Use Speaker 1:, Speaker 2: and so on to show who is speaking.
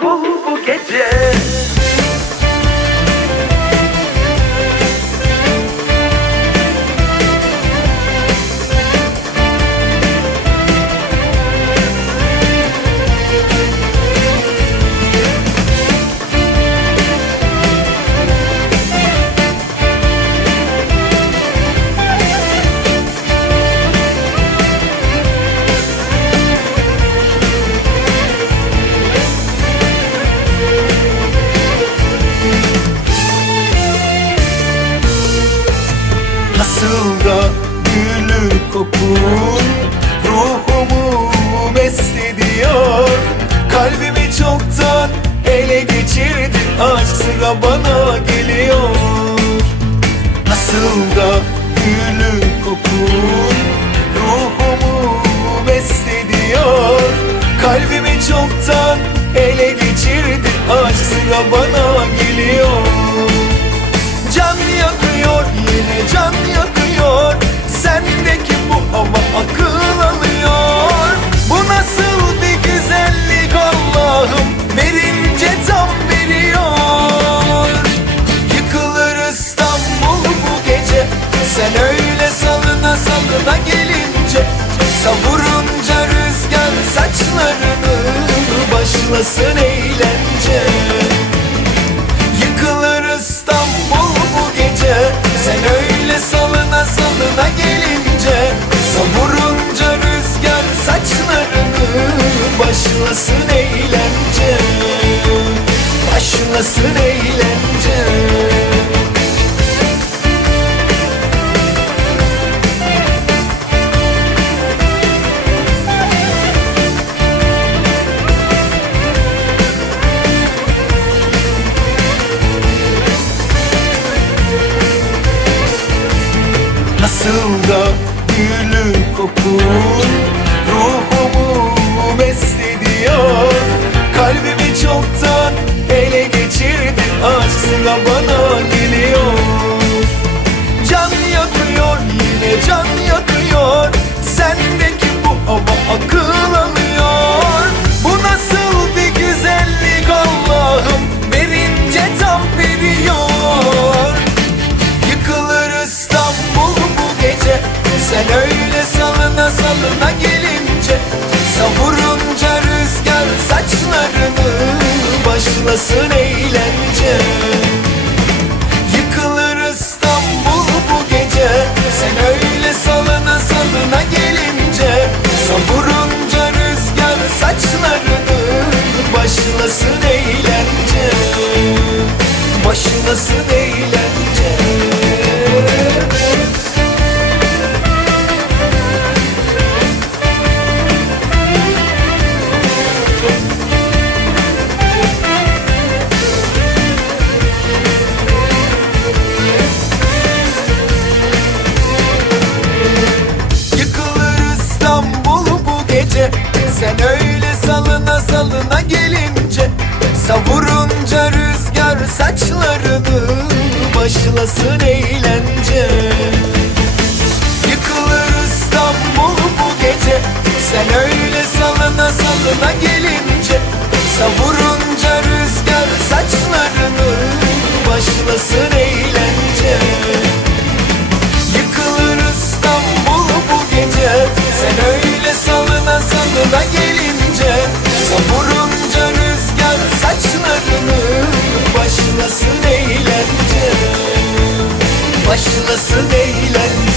Speaker 1: İstanbul bu gece
Speaker 2: Nasıl gülü kokun. Ruhumu beslediyor. Kalbimi çoktan ele geçirdi Aşk sıra bana geliyor. Nasıl da gülü kokun. Ruhumu beslediyor. Kalbimi çoktan ele geçirdi Aşk sıra bana Başlasın eğlence. Yıkılır İstanbul bu gece. Sen öyle salına salına gelince Savurunca rüzgar saçlarını Başlasın Nasıl da gülü kokun Ruhumu beslediyor Sen öyle salına salına gelince Savurunca rüzgar saçlarını Başlasın eğlence. Yıkılır İstanbul bu gece Sen öyle salına salına gelince Savurunca rüzgar saçlarını Başlasın eğlence. Başlasın eğlence Sen öyle salına salına gelince Savurunca rüzgar saçlarını Başlasın eğlence. Yıkılır İstanbul bu gece Sen öyle Başlasın eğlence Başlasın eğlence